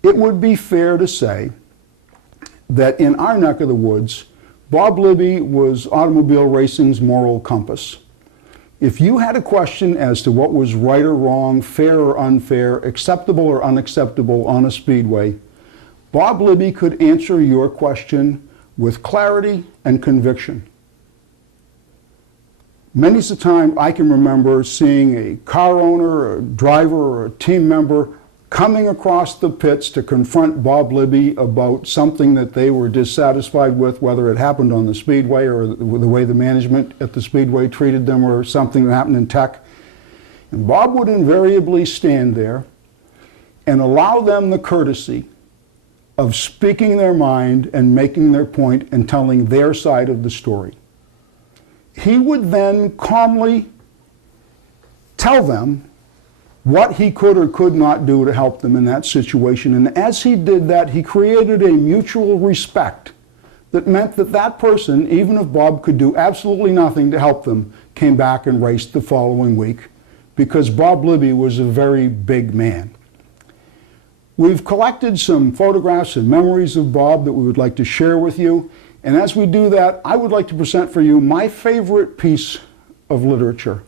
It would be fair to say that in our neck of the woods, Bob Libby was automobile racing's moral compass. If you had a question as to what was right or wrong, fair or unfair, acceptable or unacceptable on a speedway, Bob Libby could answer your question with clarity and conviction. Many's the time I can remember seeing a car owner, a driver, or a team member coming across the pits to confront Bob Libby about something that they were dissatisfied with, whether it happened on the speedway or the way the management at the speedway treated them, or something that happened in tech. And Bob would invariably stand there and allow them the courtesy of speaking their mind and making their point and telling their side of the story. He would then calmly tell them what he could or could not do to help them in that situation. And as he did that, he created a mutual respect that meant that that person, even if Bob could do absolutely nothing to help them, came back and raced the following week, because Bob Libby was a very big man. We've collected some photographs and memories of Bob that we would like to share with you. And as we do that, I would like to present for you my favorite piece of literature.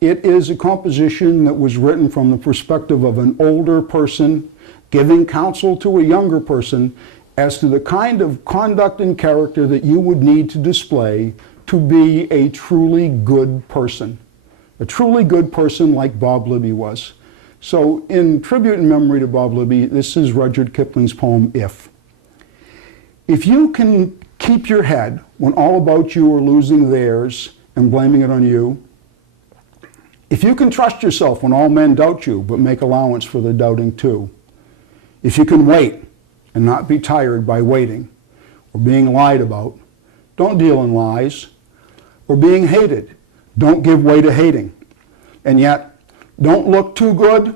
It is a composition that was written from the perspective of an older person giving counsel to a younger person as to the kind of conduct and character that you would need to display to be a truly good person. A truly good person like Bob Libby was. So in tribute and memory to Bob Libby, this is Rudyard Kipling's poem, If. If you can keep your head when all about you are losing theirs and blaming it on you, if you can trust yourself when all men doubt you but make allowance for their doubting too, if you can wait and not be tired by waiting or being lied about, don't deal in lies, or being hated, don't give way to hating, and yet don't look too good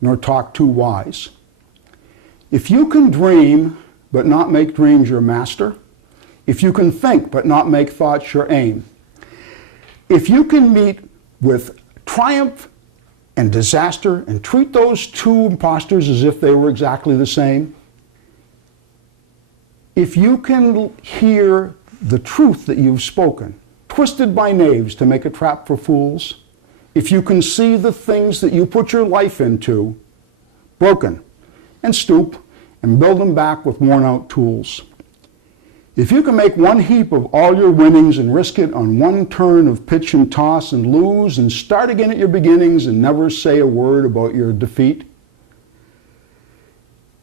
nor talk too wise. If you can dream but not make dreams your master, if you can think but not make thoughts your aim, if you can meet with triumph and disaster and treat those two impostors as if they were exactly the same, if you can hear the truth that you've spoken, twisted by knaves to make a trap for fools, if you can see the things that you put your life into broken and stoop and build them back with worn out tools, if you can make one heap of all your winnings and risk it on one turn of pitch and toss and lose and start again at your beginnings and never say a word about your defeat,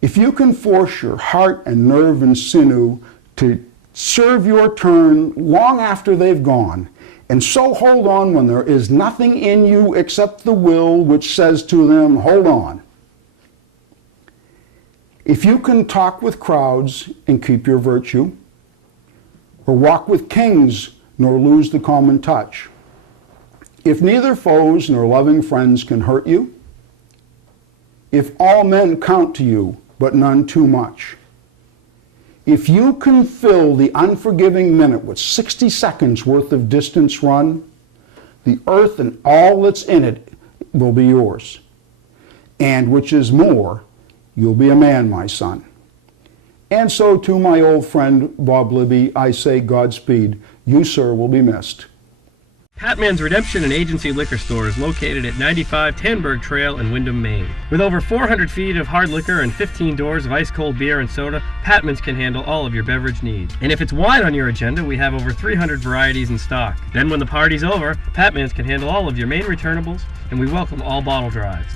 if you can force your heart and nerve and sinew to serve your turn long after they've gone, and so hold on when there is nothing in you except the will which says to them, hold on. If you can talk with crowds and keep your virtue, or walk with kings nor lose the common touch, if neither foes nor loving friends can hurt you, if all men count to you but none too much, if you can fill the unforgiving minute with 60 seconds worth of distance run, the earth and all that's in it will be yours. And which is more, you'll be a man, my son. And so to my old friend Bob Libby, I say Godspeed. You, sir, will be missed. Patman's Redemption and Agency Liquor Store is located at 95 Tanberg Trail in Windham, Maine. With over 400 feet of hard liquor and 15 doors of ice-cold beer and soda, Patman's can handle all of your beverage needs. And if it's wine on your agenda, we have over 300 varieties in stock. Then when the party's over, Patman's can handle all of your Maine returnables, and we welcome all bottle drives.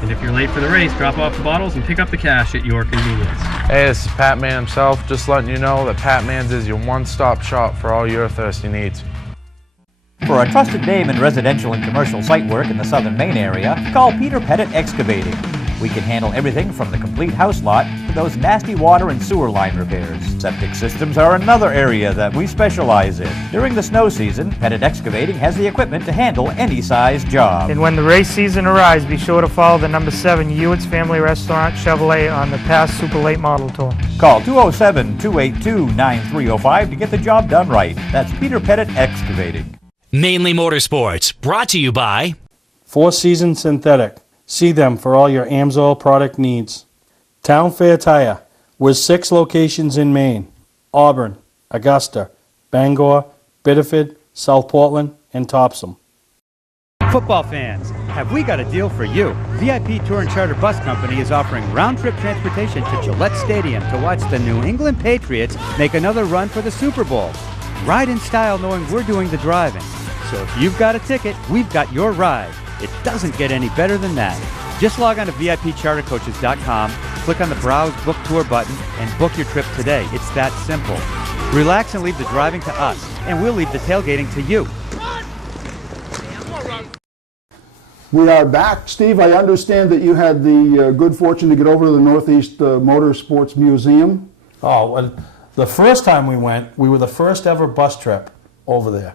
And if you're late for the race, drop off the bottles and pick up the cash at your convenience. Hey, this is Pat Man himself, just letting you know that Pat Man's is your one-stop shop for all your thirsty needs. For a trusted name in residential and commercial site work in the southern Maine area, call Peter Pettit Excavating. We can handle everything from the complete house lot to those nasty water and sewer line repairs. Septic systems are another area that we specialize in. During the snow season, Pettit Excavating has the equipment to handle any size job. And when the race season arrives, be sure to follow the number 7 Ewan's Family Restaurant Chevrolet on the past Super Late Model Tour. Call 207-282-9305 to get the job done right. That's Peter Pettit Excavating. Mainly Motorsports, brought to you by Four Seasons Synthetic. See them for all your AMSOIL product needs. Town Fair Tire, with 6 locations in Maine: Auburn, Augusta, Bangor, Biddeford, South Portland, and Topsom. Football fans, have we got a deal for you? VIP Tour and Charter Bus Company is offering round-trip transportation to Gillette Stadium to watch the New England Patriots make another run for the Super Bowl. Ride in style knowing we're doing the driving. So if you've got a ticket, we've got your ride. It doesn't get any better than that. Just log on to VIPChartercoaches.com, click on the Browse Book Tour button, and book your trip today. It's that simple. Relax and leave the driving to us, and we'll leave the tailgating to you. We are back. Steve, I understand that you had the good fortune to get over to the Northeast Motorsports Museum. Oh, well, the first time we went, we were the first ever bus trip over there.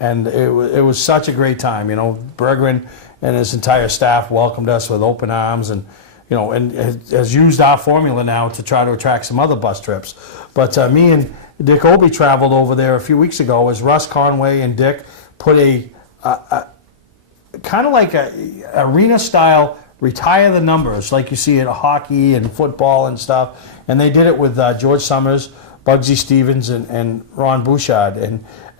And it was such a great time. You know, Berggren and his entire staff welcomed us with open arms, and and has used our formula now to try to attract some other bus trips. But me and Dick Obey traveled over there a few weeks ago as Russ Conway and Dick put a kind of like a arena style retire the numbers like you see at hockey and football and stuff. And they did it with George Summers, Bugsy Stevens, and Ron Bouchard.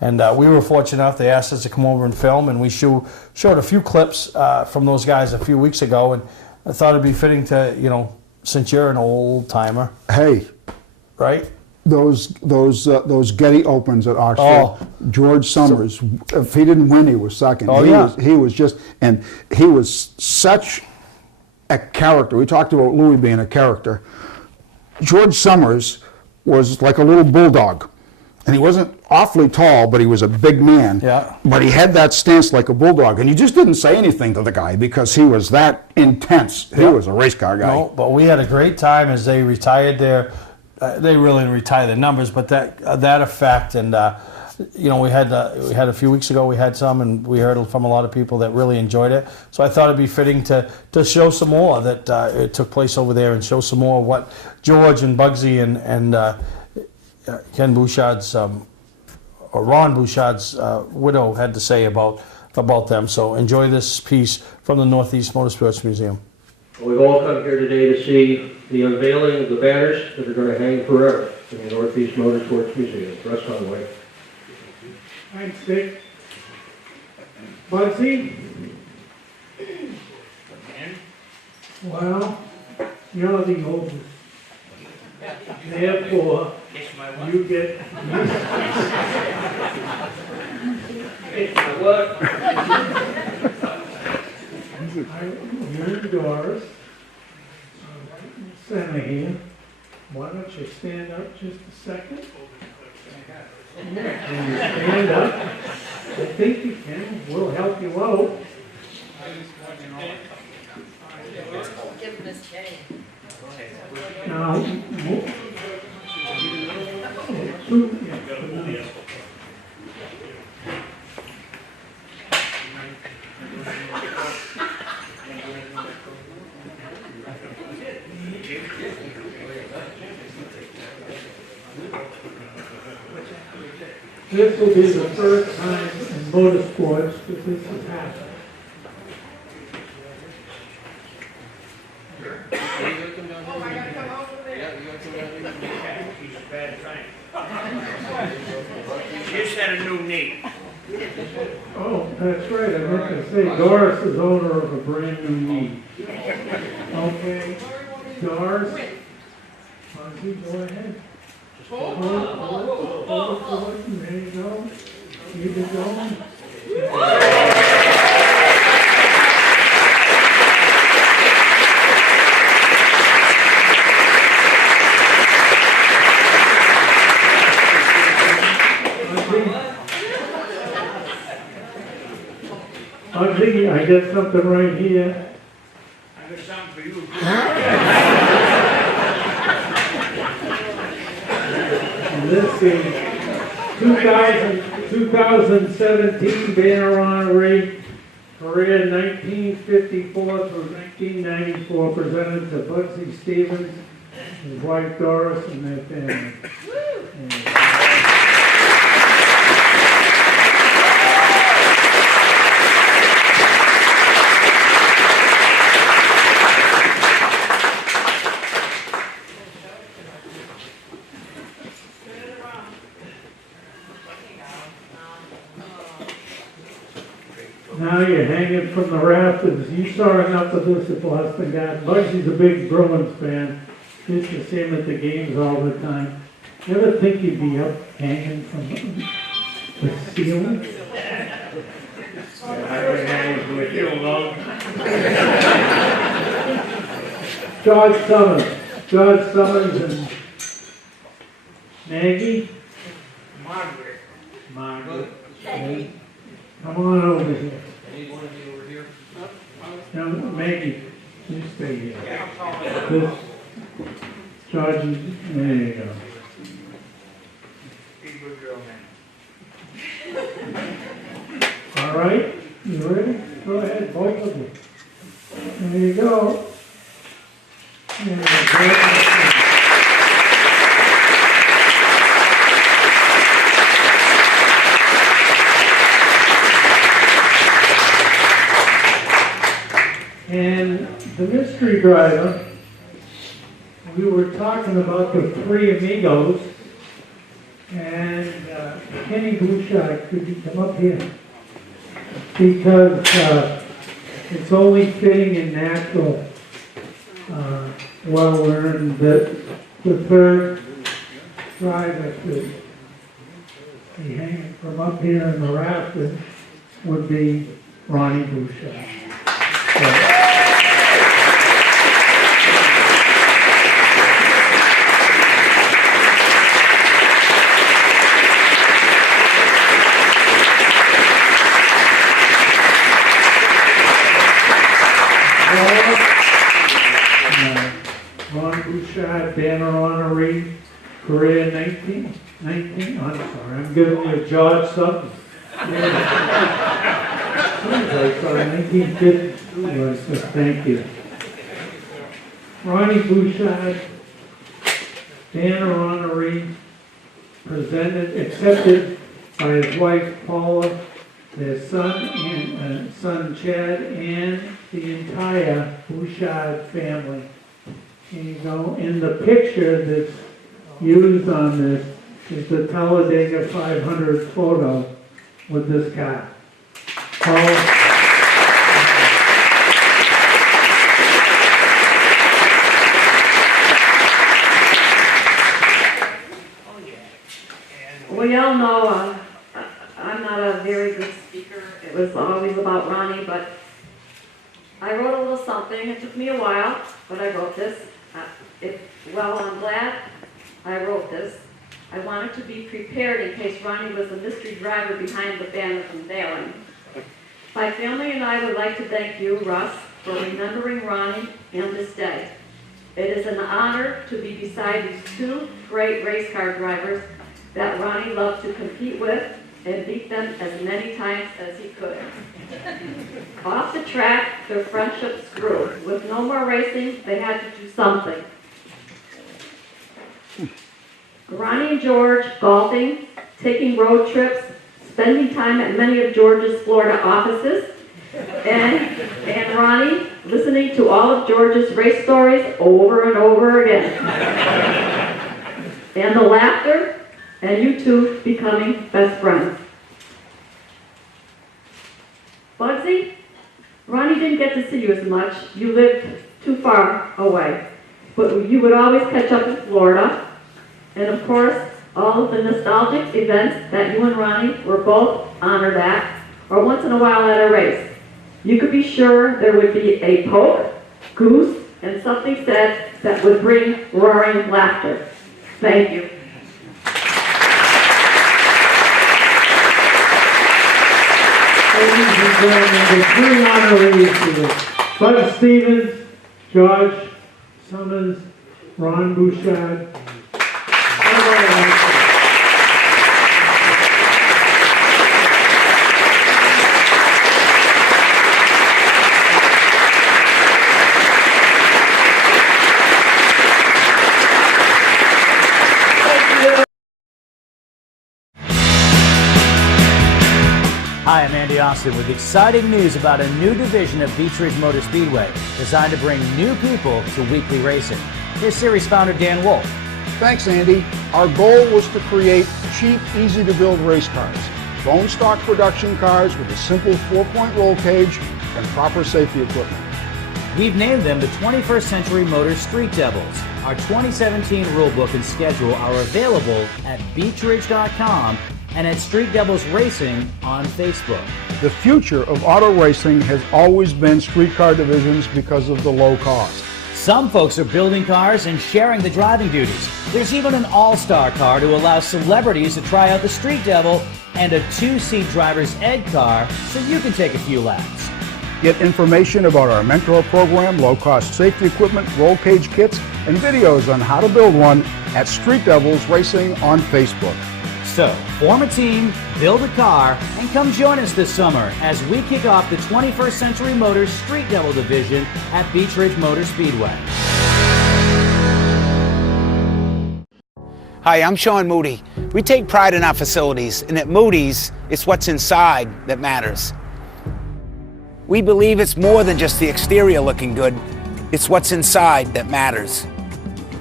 And we were fortunate enough, they asked us to come over and film, and we showed a few clips from those guys a few weeks ago, and I thought it'd be fitting to, since you're an old timer. Hey. Right? those Getty Opens at Oxford. George Summers, if he didn't win, he was second. Oh, He was just, and he was such a character. We talked about Louis being a character. George Summers was like a little bulldog. And he wasn't awfully tall, but he was a big man. Yeah. But he had that stance like a bulldog. And you just didn't say anything to the guy because he was that intense. He was a race car guy. No, but we had a great time as they retired their. They really didn't retire their numbers, but that effect, and we had a few weeks ago. We had some, and we heard from a lot of people that really enjoyed it. So I thought it'd be fitting to show some more that it took place over there, and show some more of what George and Bugsy and Ken Bouchard's or Ron Bouchard's widow had to say about them. So enjoy this piece from the Northeast Motorsports Museum. We've all come here today to see the unveiling of the banners that are going to hang forever in the Northeast Motorsports Museum. Russ Conway. Thanks, Dick. Bugsy? Well, you're the oldest. Therefore, you get... It's my work. You're indoors. Center here. Why don't you stand up just a second? When you stand up, I think you can. We'll help you out. Now, this will be the first time in motorsports that this has happened. You just had a new knee. Oh, that's right. I meant to say Doris is owner of a brand new knee. Okay, Doris, why don't you go ahead? Hold it. There you go. Keep it going. I got something right here. I got something for you. And this is 2017 banner honorary career 1954 through 1994 presented to Bugsy Stevens, his wife Doris, and their family. Now you're hanging from the rafters. You saw enough of this at Boston Garden. Bugsy's a big Bruins fan. Used to see him at the games all the time. You ever think you'd be up hanging from the ceiling? I've been hanging with you alone. George Summers and Maggie? Margaret. Okay. Come on over here. Now, Maggie, you stay here. This, George, there you go. All right, you ready? Go ahead, both of you. There you go. There you go. And the mystery driver, we were talking about the three amigos, and Kenny Bouchard, could you come up here? Because it's only fitting and natural, well-earned, that the third driver to be hanging from up here in the rafters would be Ronnie Bouchard. Ron Bouchard, banner honoree, career 19, I'm sorry, I'm giving you George something. I saw 1950, thank you. Ronnie Bouchard, banner honoree, accepted by his wife Paula, their son Chad, and the entire Bouchard family. And you go, in the picture that's used on this is the Talladega 500 photo with this car. We all know I'm not a very good speaker. It was always about Ronnie, but I wrote a little something. It took me a while, but I wrote this. I'm glad I wrote this. I wanted to be prepared in case Ronnie was the mystery driver behind the banner unveiling. My family and I would like to thank you, Russ, for remembering Ronnie and this day. It is an honor to be beside these two great race car drivers that Ronnie loved to compete with and beat them as many times as he could. Off the track, their friendships grew. With no more racing, they had to do something. Ronnie and George golfing, taking road trips, spending time at many of George's Florida offices, and Ronnie listening to all of George's race stories over and over again. And the laughter, and you two becoming best friends. Bugsy, Ronnie didn't get to see you as much. You lived too far away. But you would always catch up in Florida. And of course, all of the nostalgic events that you and Ronnie were both honored at, or once in a while at a race. You could be sure there would be a poke, goose, and something said that would bring roaring laughter. Thank you. Ladies and gentlemen, the three honorees to this: Bud Stevens, George Summers, Ron Bouchard. Hi, I'm Andy Austin with exciting news about a new division of Beech Ridge Motor Speedway designed to bring new people to weekly racing. Here's series founder Dan Wolf. Thanks, Andy. Our goal was to create cheap, easy-to-build race cars. Bone stock production cars with a simple 4-point roll cage and proper safety equipment. We've named them the 21st Century Motors Street Devils. Our 2017 rulebook and schedule are available at beechridge.com and at Street Devils Racing on Facebook. The future of auto racing has always been street car divisions because of the low cost. Some folks are building cars and sharing the driving duties. There's even an all-star car to allow celebrities to try out the Street Devil and a 2-seat driver's ed car so you can take a few laps. Get information about our mentor program, low-cost safety equipment, roll cage kits, and videos on how to build one at Street Devils Racing on Facebook. So, form a team, build a car, and come join us this summer as we kick off the 21st Century Motors Street Devil Division at Beech Ridge Motor Speedway. Hi, I'm Sean Moody. We take pride in our facilities, and at Moody's, it's what's inside that matters. We believe it's more than just the exterior looking good, it's what's inside that matters.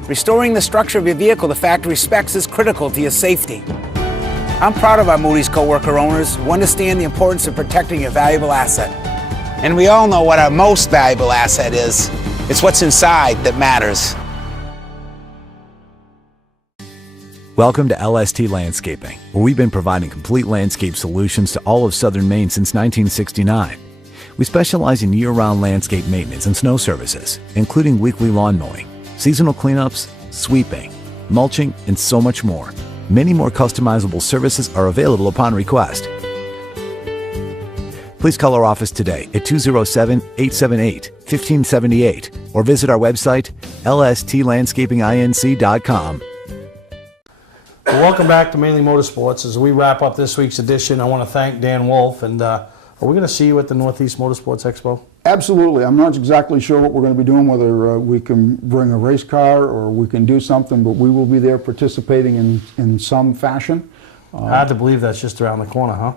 Restoring the structure of your vehicle the factory specs is critical to your safety. I'm proud of our Moody's co-worker owners who understand the importance of protecting a valuable asset. And we all know what our most valuable asset is. It's what's inside that matters. Welcome to LST Landscaping, where we've been providing complete landscape solutions to all of southern Maine since 1969. We specialize in year-round landscape maintenance and snow services, including weekly lawn mowing, seasonal cleanups, sweeping, mulching, and so much more. Many more customizable services are available upon request. Please call our office today at 207-878-1578 or visit our website, lstlandscapinginc.com. Well, welcome back to Mainely Motorsports. As we wrap up this week's edition, I want to thank Dan Wolf. And are we going to see you at the Northeast Motorsports Expo? Absolutely. I'm not exactly sure what we're going to be doing, whether we can bring a race car or we can do something, but we will be there participating in some fashion. Hard to believe that's just around the corner, huh?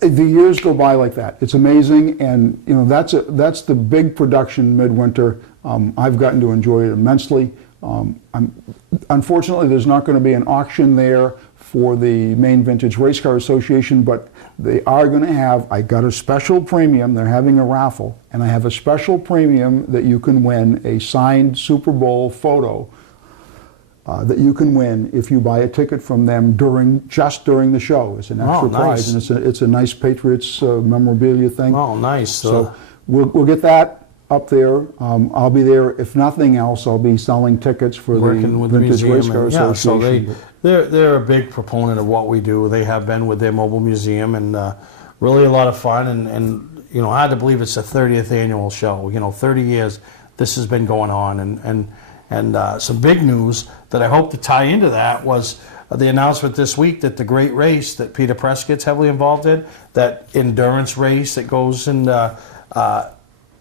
The years go by like that. It's amazing, and you know that's the big production midwinter. I've gotten to enjoy it immensely. Unfortunately, there's not going to be an auction there for the Maine Vintage Race Car Association, but they are going to have, I got a special premium, they're having a raffle, and I have a special premium that you can win a signed Super Bowl photo that you can win if you buy a ticket from them just during the show. It's an extra prize, and it's a nice Patriots memorabilia thing. Oh, nice. So we'll get that up there. I'll be there. If nothing else, I'll be selling tickets for the Vintage Race Car Association. So they're a big proponent of what we do. They have been with their mobile museum, and really a lot of fun. And you know, I had to believe it's the 30th annual show. You know, 30 years this has been going on, and some big news that I hope to tie into that was the announcement this week that the great race that Peter Prescott's heavily involved in, that endurance race that goes and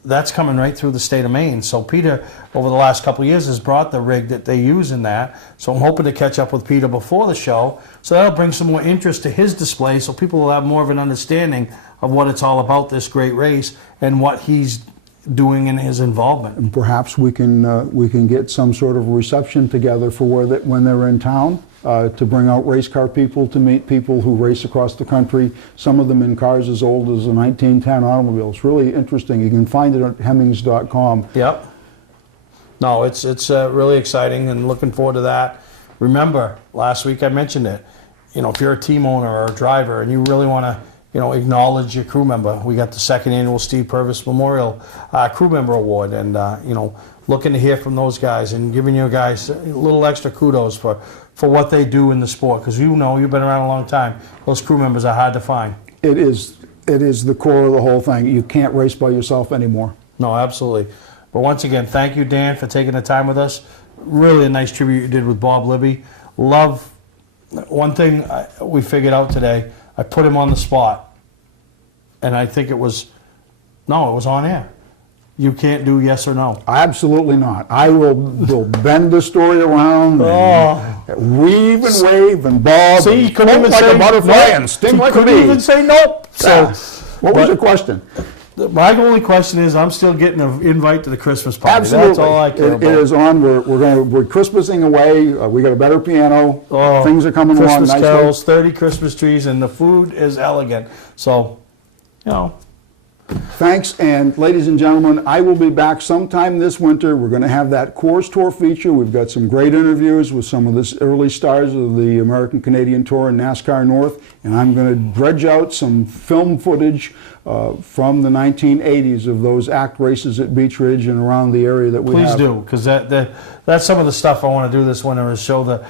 that's coming right through the state of Maine. So Peter, over the last couple of years, has brought the rig that they use in that. So I'm hoping to catch up with Peter before the show. So that'll bring some more interest to his display, so people will have more of an understanding of what it's all about, this great race, and what he's doing in his involvement. And perhaps we can get some sort of reception together for when they're in town to bring out race car people to meet people who race across the country, some of them in cars as old as a 1910 automobile. It's really interesting. You can find it at Hemmings.com. Yep. No, it's really exciting, and looking forward to that. Remember, last week I mentioned it. You know, if you're a team owner or a driver and you really want to acknowledge your crew member, we got the second annual Steve Purvis Memorial Crew Member Award, and looking to hear from those guys and giving you guys a little extra kudos for what they do in the sport, because you've been around a long time. Those crew members are hard to find. It is the core of the whole thing. You can't race by yourself anymore. No, absolutely. But once again, thank you, Dan, for taking the time with us. Really a nice tribute you did with Bob Libby. Love, one thing we figured out today, I put him on the spot, and I think it was on air. You can't do yes or no. Absolutely not. I will bend the story around and weave and wave and bob. See, you couldn't even like say a butterfly and sting like a bee. Couldn't even say nope. So, what was your question? My only question is, I'm still getting an invite to the Christmas party. Absolutely. That's all I care about. It is on. We're Christmasing away. We got a better piano. Things are coming along nicely. Christmas carols, 30 Christmas trees, and the food is elegant. So, Thanks, and ladies and gentlemen, I will be back sometime this winter. We're going to have that Coors Tour feature. We've got some great interviews with some of the early stars of the American Canadian Tour and NASCAR North, and I'm going to dredge out some film footage from the 1980s of those ACT races at Beech Ridge and around the area that we have. Please do, because that's some of the stuff I want to do this winter, is show the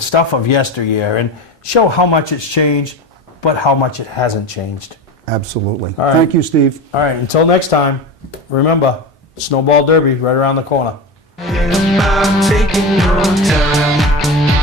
stuff of yesteryear and show how much it's changed, but how much it hasn't changed. Absolutely. All right. Thank you, Steve. All right, until next time, remember, Snowball Derby right around the corner. Taking your time.